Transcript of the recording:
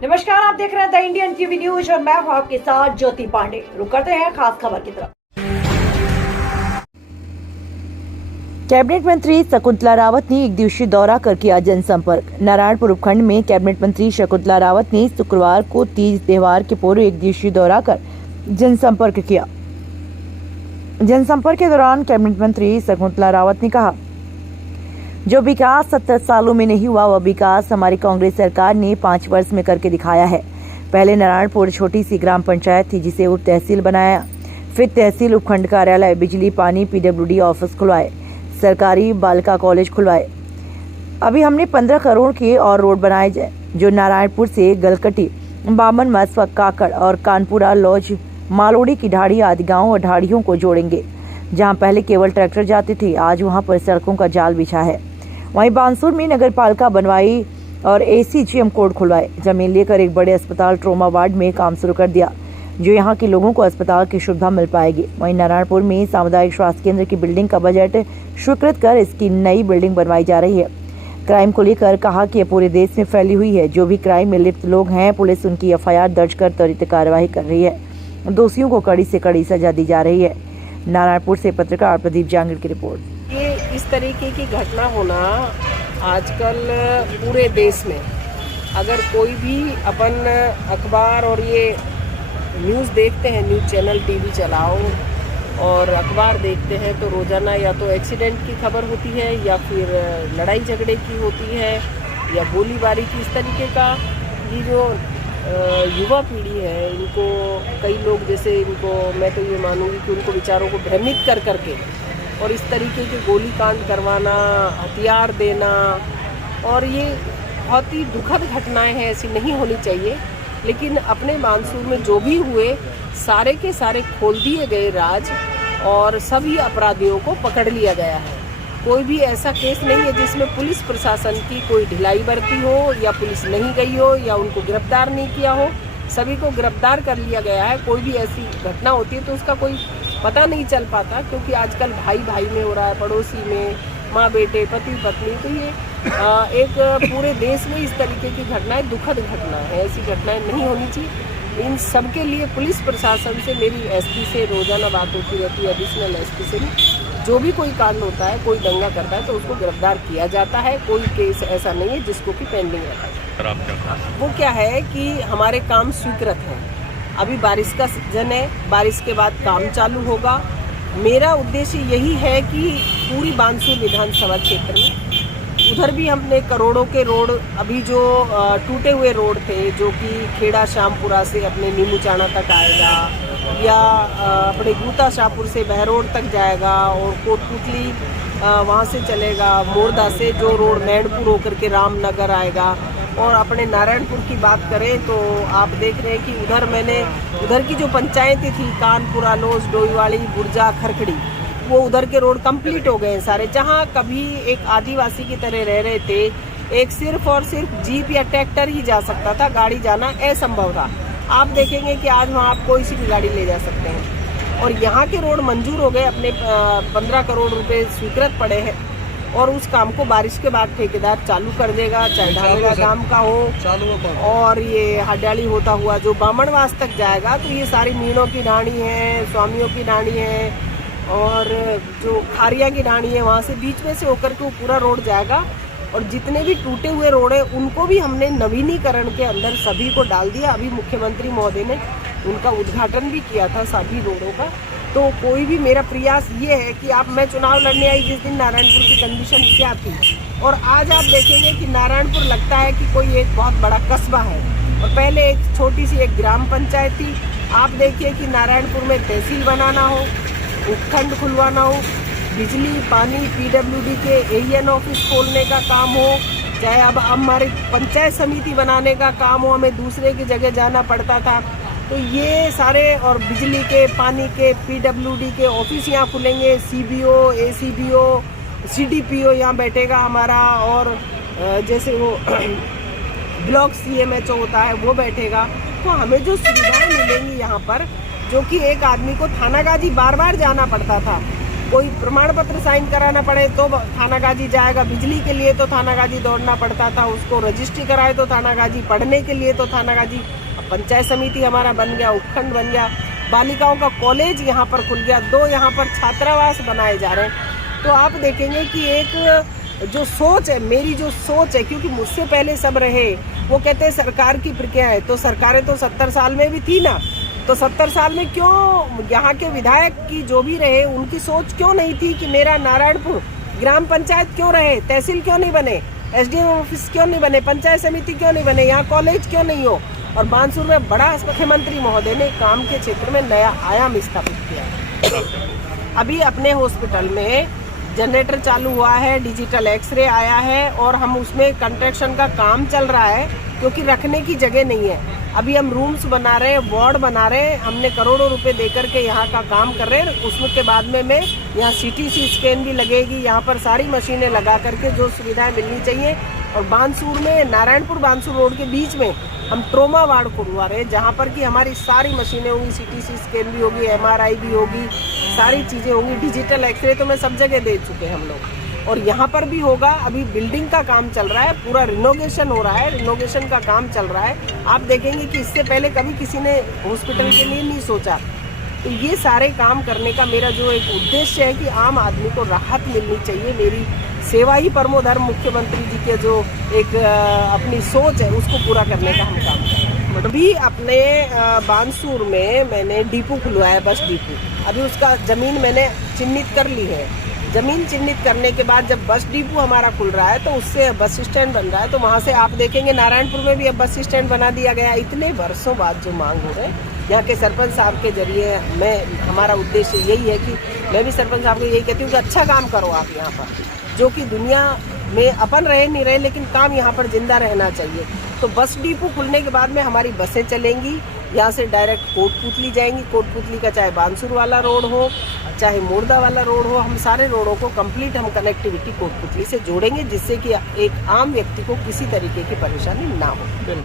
नमस्कार, आप देख रहे हैं द इंडियन टीवी न्यूज और मैं हूं आपके साथ ज्योति पांडे। रुक करते हैं खास खबर की तरफ। कैबिनेट मंत्री शकुंतला रावत ने एक दिवसीय दौरा कर किया जनसंपर्क। नारायणपुर उपखंड में कैबिनेट मंत्री शकुंतला रावत ने शुक्रवार को तीज त्योहार के पूर्व एक दिवसीय दौरा कर जनसंपर्क किया। जनसंपर्क के दौरान कैबिनेट मंत्री शकुंतला रावत ने कहा, जो विकास 70 सालों में नहीं हुआ वह विकास हमारी कांग्रेस सरकार ने 5 वर्ष में करके दिखाया है। पहले नारायणपुर छोटी सी ग्राम पंचायत थी जिसे उप तहसील बनाया, फिर तहसील, उपखंड कार्यालय, बिजली, पानी, पीडब्ल्यूडी ऑफिस खुलवाए, सरकारी बालिका कॉलेज खुलवाए। अभी हमने 15 करोड़ के और रोड बनाए जो नारायणपुर से गलकटी, बामन मस्वा, काकड़ और कानपुरा, लॉज, मालोड़ी की ढाड़ी आदि गाँव और ढाड़ियों को जोड़ेंगे। जहाँ पहले केवल ट्रैक्टर जाते थे, आज वहाँ पर सड़कों का जाल बिछा है। वहीं बानसूर में नगर पालिका बनवाई और ACGM कोड खुलवाए। जमीन लेकर एक बड़े अस्पताल ट्रोमा वार्ड में काम शुरू कर दिया, जो यहाँ के लोगों को अस्पताल की सुविधा मिल पाएगी। वहीं नारायणपुर में सामुदायिक स्वास्थ्य केंद्र की बिल्डिंग का बजट स्वीकृत कर इसकी नई बिल्डिंग बनवाई जा रही है। क्राइम को लेकर कहा कि यह पूरे देश में फैली हुई है। जो भी क्राइम में लिप्त लोग हैं, पुलिस उनकी FIR दर्ज कर त्वरित कार्रवाई कर रही है। दोषियों को कड़ी से कड़ी सजा दी जा रही है। नारायणपुर से पत्रकार प्रदीप जांगड़ की रिपोर्ट। ये इस तरीके की घटना होना आजकल पूरे देश में, अगर कोई भी अपन अखबार और ये न्यूज़ देखते हैं, न्यूज़ चैनल, टीवी चलाओ और अखबार देखते हैं तो रोज़ाना या तो एक्सीडेंट की खबर होती है या फिर लड़ाई झगड़े की होती है या गोलीबारी की। इस तरीके का ये जो युवा पीढ़ी है, इनको कई लोग जैसे इनको, मैं तो ये मानूंगी कि उनको विचारों को भ्रमित कर करके और इस तरीके के गोली कांड करवाना, हथियार देना, और ये बहुत ही दुखद घटनाएं हैं, ऐसी नहीं होनी चाहिए। लेकिन अपने बानसूर में जो भी हुए, सारे के सारे खोल दिए गए राज और सभी अपराधियों को पकड़ लिया गया है। कोई भी ऐसा केस नहीं है जिसमें पुलिस प्रशासन की कोई ढिलाई बरती हो या पुलिस नहीं गई हो या उनको गिरफ्तार नहीं किया हो। सभी को गिरफ्तार कर लिया गया है। कोई भी ऐसी घटना होती है तो उसका कोई पता नहीं चल पाता, क्योंकि आजकल भाई भाई में हो रहा है, पड़ोसी में, माँ बेटे, पति पत्नी। तो ये एक पूरे देश में इस तरीके की घटनाएं दुखद घटना है। ऐसी घटनाएं नहीं होनी चाहिए। इन सब के लिए पुलिस प्रशासन से मेरी SP से रोज़ाना बात होती रहती है, एडिशनल SP से भी। जो भी कोई कांड होता है, कोई दंगा करता है तो उसको गिरफ्तार किया जाता है। कोई केस ऐसा नहीं है जिसको कि पेंडिंग है। वो क्या है कि हमारे काम स्वीकृत हैं। अभी बारिश का सीजन है, बारिश के बाद काम चालू होगा। मेरा उद्देश्य यही है कि पूरी बानसूर विधानसभा क्षेत्र में उधर भी हमने करोड़ों के रोड, अभी जो टूटे हुए रोड थे, जो कि खेड़ा श्यामपुरा से अपने नीमूचाना तक आएगा या अपने गूता शाहपुर से बहरोड तक जाएगा और कोटपुतली वहाँ से चलेगा, मोरदा से जो रोड नैनपुर होकर के रामनगर आएगा। और अपने नारायणपुर की बात करें तो आप देख रहे हैं कि उधर मैंने उधर की जो पंचायतें थी, कानपुरा, लोज, डोईवाड़ी, बुर्जा, खरखड़ी, वो उधर के रोड कंप्लीट हो गए हैं सारे। जहाँ कभी एक आदिवासी की तरह रह रहे थे, एक सिर्फ और सिर्फ जीप या ट्रैक्टर ही जा सकता था, गाड़ी जाना असंभव था। आप देखेंगे कि आज वहाँ आप कोई सी भी गाड़ी ले जा सकते हैं। और यहाँ के रोड मंजूर हो गए, अपने 15 करोड़ रुपए स्वीकृत पड़े हैं और उस काम को बारिश के बाद ठेकेदार चालू कर देगा, चाहे ढामेगा गांव का हो। और ये हड्याली होता हुआ जो बामणवास तक जाएगा, तो ये सारी मीणों की ढाणी है, स्वामियों की ढाणी है और जो खारिया की ढाणी है, वहाँ से बीच में से होकर के वो पूरा रोड जाएगा। और जितने भी टूटे हुए रोड हैं उनको भी हमने नवीनीकरण के अंदर सभी को डाल दिया। अभी मुख्यमंत्री महोदय ने उनका उद्घाटन भी किया था सभी रोडों का। तो कोई भी, मेरा प्रयास ये है कि मैं चुनाव लड़ने आई जिस दिन नारायणपुर की कंडीशन क्या थी, और आज आप देखेंगे कि नारायणपुर लगता है कि कोई एक बहुत बड़ा कस्बा है और पहले एक छोटी सी एक ग्राम पंचायत थी। आप देखिए कि नारायणपुर में तहसील बनाना हो, उपखंड खुलवाना हो, बिजली, पानी, PWD के AEN ऑफिस खोलने का काम हो, चाहे अब हमारे पंचायत समिति बनाने का काम हो, हमें दूसरे की जगह जाना पड़ता था। तो ये सारे, और बिजली के, पानी के, PWD के ऑफिस यहाँ खुलेंगे, CBO, ACBO, CDPO यहाँ बैठेगा हमारा, और जैसे वो ब्लॉक CMHO होता है वो बैठेगा। तो हमें जो सुविधाएं मिलेंगी यहाँ पर, जो कि एक आदमी को थानागाजी बार बार जाना पड़ता था, कोई प्रमाण पत्र साइन कराना पड़े तो थानागाजी जाएगा, बिजली के लिए तो थानागाजी दौड़ना पड़ता था, उसको रजिस्ट्री कराए तो थानागाजी, पढ़ने के लिए तो थानागाजी। अब पंचायत समिति हमारा बन गया, उपखंड बन गया, बालिकाओं का कॉलेज यहाँ पर खुल गया, 2 यहाँ पर छात्रावास बनाए जा रहे हैं। तो आप देखेंगे कि एक जो सोच है, मेरी जो सोच है, क्योंकि मुझसे पहले सब रहे, वो कहते हैं सरकार की प्रक्रिया है, तो सरकारें तो 70 साल में भी थी ना, तो 70 साल में क्यों यहाँ के विधायक की जो भी रहे उनकी सोच क्यों नहीं थी कि मेरा नारायणपुर ग्राम पंचायत क्यों रहे, तहसील क्यों नहीं बने, एसडीएम ऑफिस क्यों नहीं बने, पंचायत समिति क्यों नहीं बने, यहाँ कॉलेज क्यों नहीं हो। और बानसूर में बड़ा मुख्यमंत्री महोदय ने काम के क्षेत्र में नया आयाम स्थापित किया है। अभी अपने हॉस्पिटल में जनरेटर चालू हुआ है, डिजिटल एक्सरे आया है और हम उसमें कंस्ट्रक्शन का काम चल रहा है, क्योंकि रखने की जगह नहीं है। अभी हम रूम्स बना रहे हैं, वार्ड बना रहे हैं, हमने करोड़ों रुपए देकर के यहाँ का काम कर रहे हैं। उसमें के बाद में यहाँ CT स्कैन भी लगेगी, यहाँ पर सारी मशीनें लगा करके जो सुविधाएं मिलनी चाहिए। और बानसूर में, नारायणपुर बानसूर रोड के बीच में हम ट्रोमा वार्ड खुलवा रहे हैं, जहाँ पर कि हमारी सारी मशीनें होंगी, CT स्कैन भी होगी, MRI भी होगी, सारी चीज़ें होंगी। डिजिटल एक्सरे तो मैं सब जगह दे चुके हैं हम लोग, और यहाँ पर भी होगा। अभी बिल्डिंग का काम चल रहा है, पूरा रिनोवेशन हो रहा है, रिनोवेशन का काम चल रहा है। आप देखेंगे कि इससे पहले कभी किसी ने हॉस्पिटल के लिए नहीं सोचा। तो ये सारे काम करने का मेरा जो एक उद्देश्य है कि आम आदमी को राहत मिलनी चाहिए। मेरी सेवा ही परमो धर्म, मुख्यमंत्री जी के जो एक अपनी सोच है उसको पूरा करने का हम काम कर रहे हैं। अभी अपने बानसूर में मैंने डिपो खुलवाया है, बस डिपो। अभी उसका ज़मीन मैंने चिन्हित कर ली है। ज़मीन चिन्हित करने के बाद जब बस डिपो हमारा खुल रहा है तो उससे बस स्टैंड बन रहा है, तो वहाँ से आप देखेंगे नारायणपुर में भी अब बस स्टैंड बना दिया गया। इतने वर्षों बाद जो मांग हो रहे हैं, यहाँ के सरपंच साहब के जरिए हमारा उद्देश्य यही है कि मैं भी सरपंच साहब को यही कहती हूँ कि अच्छा काम करो आप यहाँ पर, जो कि दुनिया में अपन रहे नहीं रहे लेकिन काम यहाँ पर जिंदा रहना चाहिए। तो बस डिपो खुलने के बाद में हमारी बसें चलेंगी, यहाँ से डायरेक्ट कोटपुतली जाएंगी। कोटपुतली का चाहे बानसूर वाला रोड हो, चाहे मोरदा वाला रोड हो, हम सारे रोडों को कंप्लीट हम कनेक्टिविटी कोटपुतली से जोड़ेंगे, जिससे कि एक आम व्यक्ति को किसी तरीके की परेशानी ना हो।